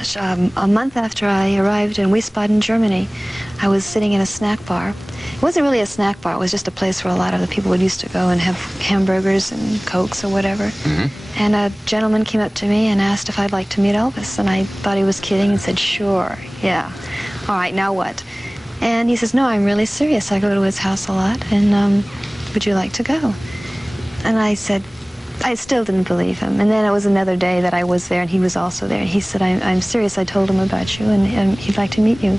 gosh, a month after I arrived in Wiesbaden, Germany, I was sitting in a snack bar. It wasn't really a snack bar. It was just a place where a lot of the people would used to go and have hamburgers and Cokes or whatever. Mm-hmm. And a gentleman came up to me and asked if I'd like to meet Elvis. And I thought he was kidding and said, sure, yeah. All right, now what? And he says, no, I'm really serious. I go to his house a lot, and would you like to go? And I said, I still didn't believe him. And then it was another day that I was there, and he was also there. And he said, I'm serious. I told him about you, and he'd like to meet you.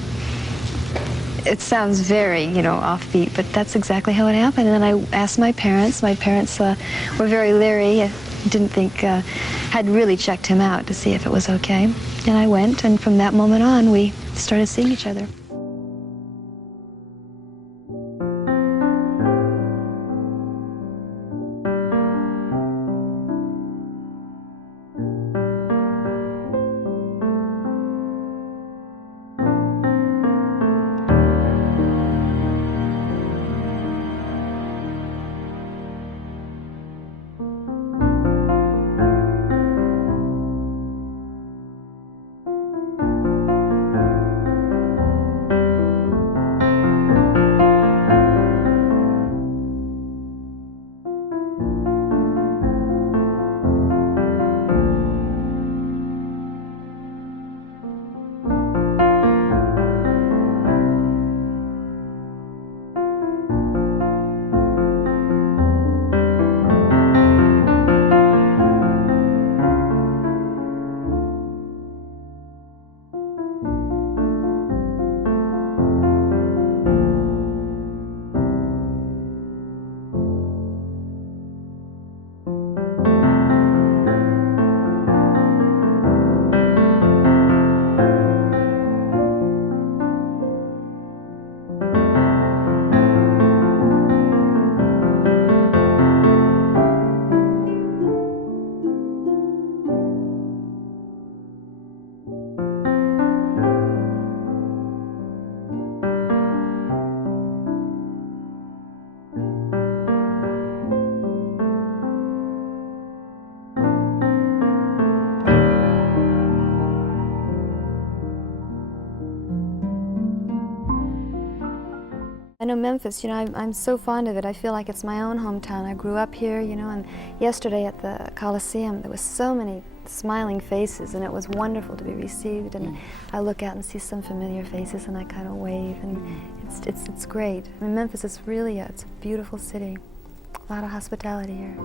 It sounds very, you know, offbeat, but that's exactly how it happened. And then I asked my parents. My parents were very leery, didn't think, had really checked him out to see if it was okay. And I went, and from that moment on, we started seeing each other. I know Memphis, you know, I'm so fond of it. I feel like it's my own hometown. I grew up here, you know, and yesterday at the Coliseum there was so many smiling faces, and it was wonderful to be received. And I look out and see some familiar faces, and I kind of wave, and it's great. I mean, Memphis is really it's a beautiful city. A lot of hospitality here.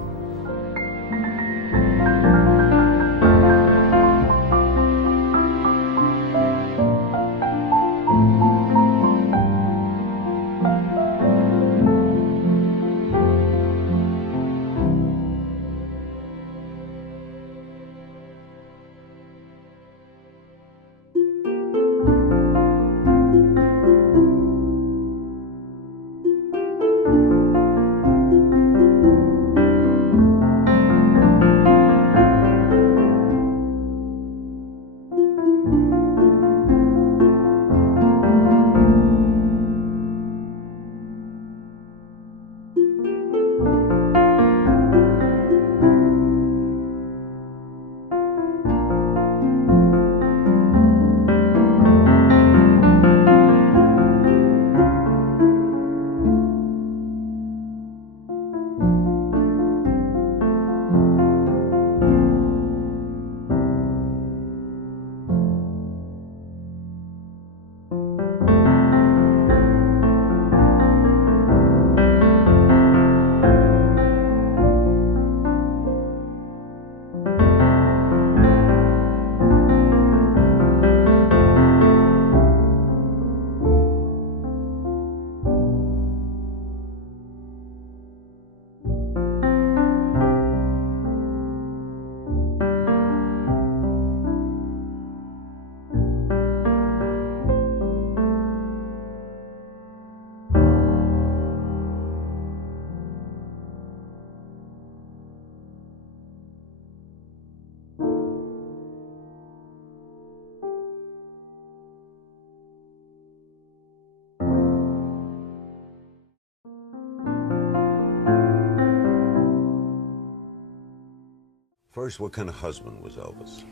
First, what kind of husband was Elvis?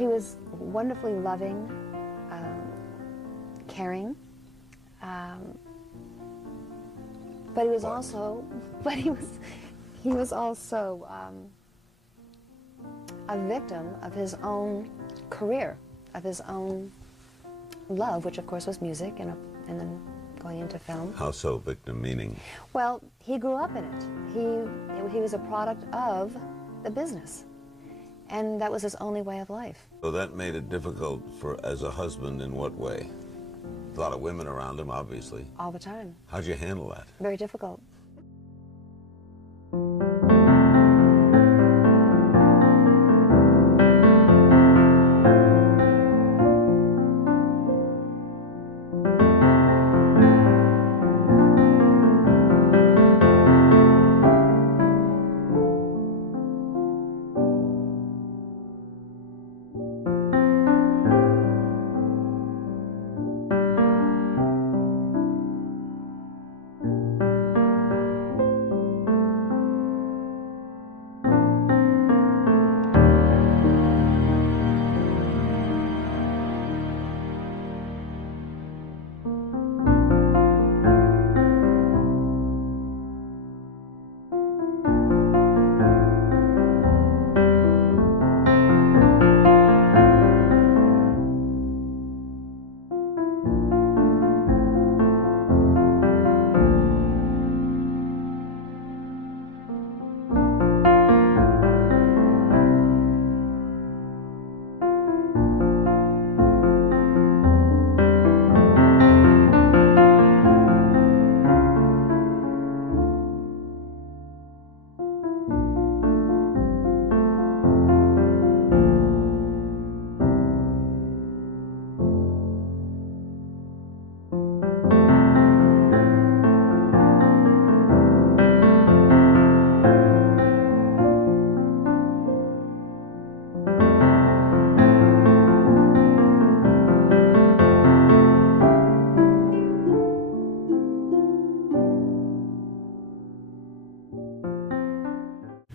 He was wonderfully loving, caring, but he was also, he was also a victim of his own career, of his own love, which of course was music, and then going into film. How so, victim meaning? Well, he grew up in it. He was a product of the business, and that was his only way of life. So that made it difficult as a husband in what way? A lot of women around him, obviously. All the time. How'd you handle that? Very difficult.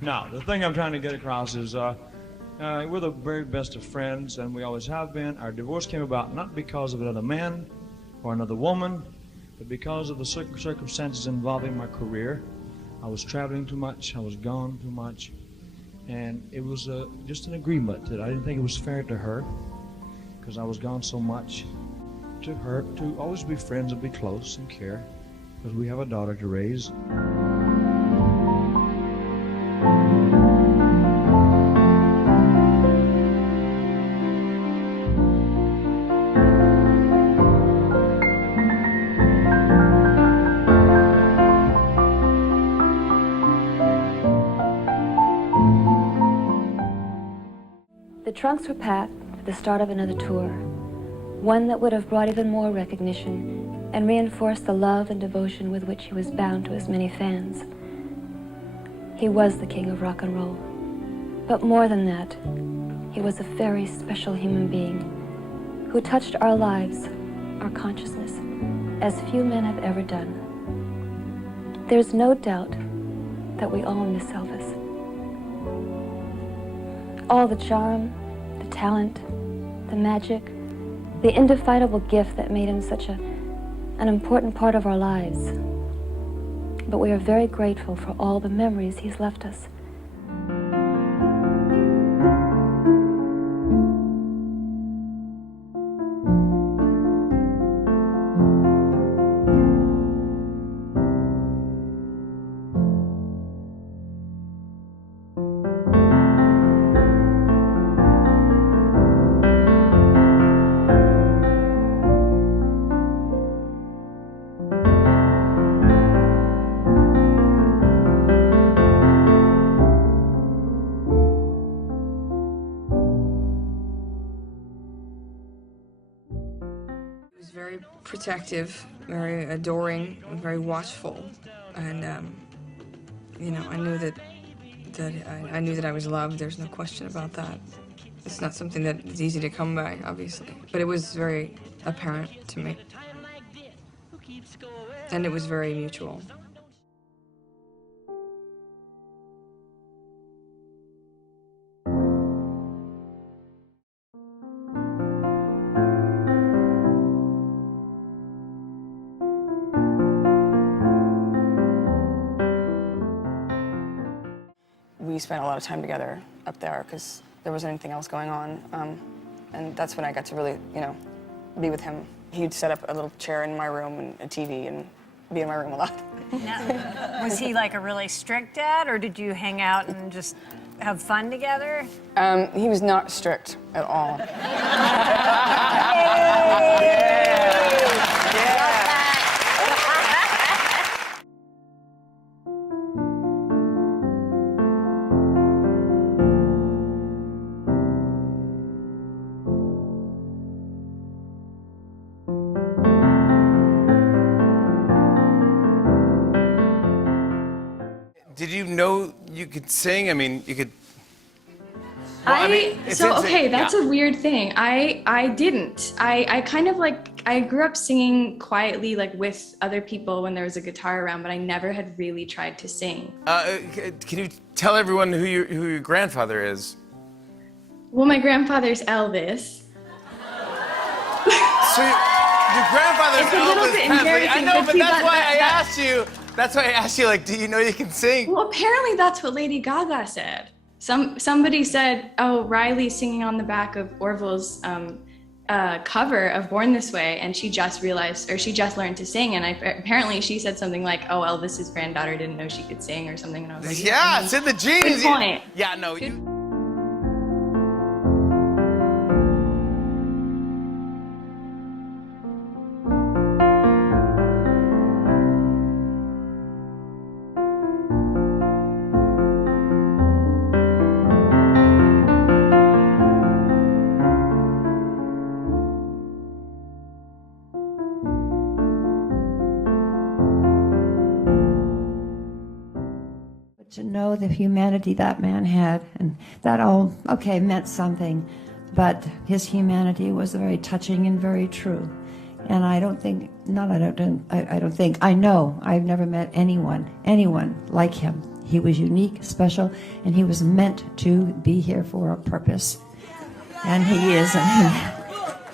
Now, the thing I'm trying to get across is we're the very best of friends, and we always have been. Our divorce came about not because of another man or another woman, but because of the circumstances involving my career. I was traveling too much, I was gone too much, and it was just an agreement that I didn't think it was fair to her, because I was gone so much, to her to always be friends and be close and care, because we have a daughter to raise. The trunks were packed for the start of another tour, one that would have brought even more recognition and reinforced the love and devotion with which he was bound to his many fans. He was the king of rock and roll, but more than that, he was a very special human being who touched our lives, our consciousness, as few men have ever done. There's no doubt that we all miss Elvis. All the charm, the talent, the magic, the indefinable gift that made him such an important part of our lives. But we are very grateful for all the memories he's left us. Very protective, very adoring, and very watchful, and you know, I knew that I was loved. There's no question about that. It's not something that is easy to come by, obviously, but it was very apparent to me, and it was very mutual. we spent a lot of time together up there because there wasn't anything else going on. And that's when I got to really, you know, be with him. He'd set up a little chair in my room and a TV and be in my room a lot. Now, was he like a really strict dad, or did you hang out and just have fun together? He was not strict at all. Did you know you could sing? I mean, you could. Okay, that's a weird thing. I didn't. I kind of like, I grew up singing quietly, like with other people when there was a guitar around, but I never had really tried to sing. Can you tell everyone who your grandfather is? Well, my grandfather's Elvis. So your grandfather's It's a little bit Elvis. embarrassing, I know, but that's why I that- asked you. That's why I asked you. Like, do you know you can sing? Well, apparently that's what Lady Gaga said. Somebody said, "Oh, Riley's singing on the back of Orville's cover of Born This Way," and she just realized, or she just learned to sing. And apparently she said something like, "Oh, Elvis's granddaughter didn't know she could sing," or something. And I was like, Yeah, it's in the genes. Good point. Yeah, no. You. To know the humanity that man had, and that all, okay, meant something, but his humanity was very touching and very true. And I know I've never met anyone like him. He was unique, special, and he was meant to be here for a purpose. And he is.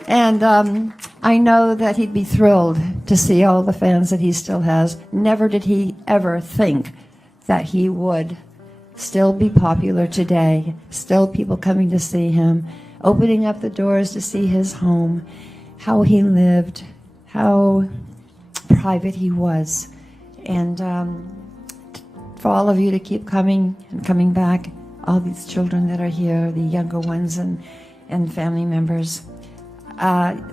And I know that he'd be thrilled to see all the fans that he still has. Never did he ever think that he would still be popular today, still people coming to see him, opening up the doors to see his home, how he lived, how private he was. And for all of you to keep coming and coming back, all these children that are here, the younger ones and family members, I'm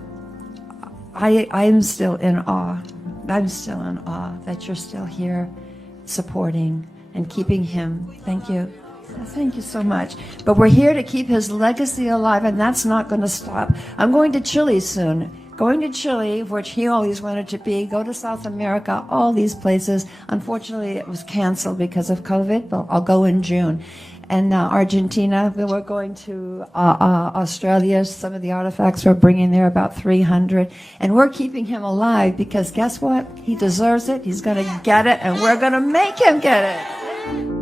still in awe. I'm still in awe that you're still here supporting and keeping him. Thank you. Thank you so much. But we're here to keep his legacy alive, and that's not going to stop. I'm going to Chile soon. Going to Chile, which he always wanted to be, go to South America, all these places. Unfortunately, it was canceled because of COVID, but I'll go in June. And Argentina, we were going to Australia. Some of the artifacts we're bringing there, about 300. And we're keeping him alive because guess what? He deserves it. He's going to get it, and we're going to make him get it.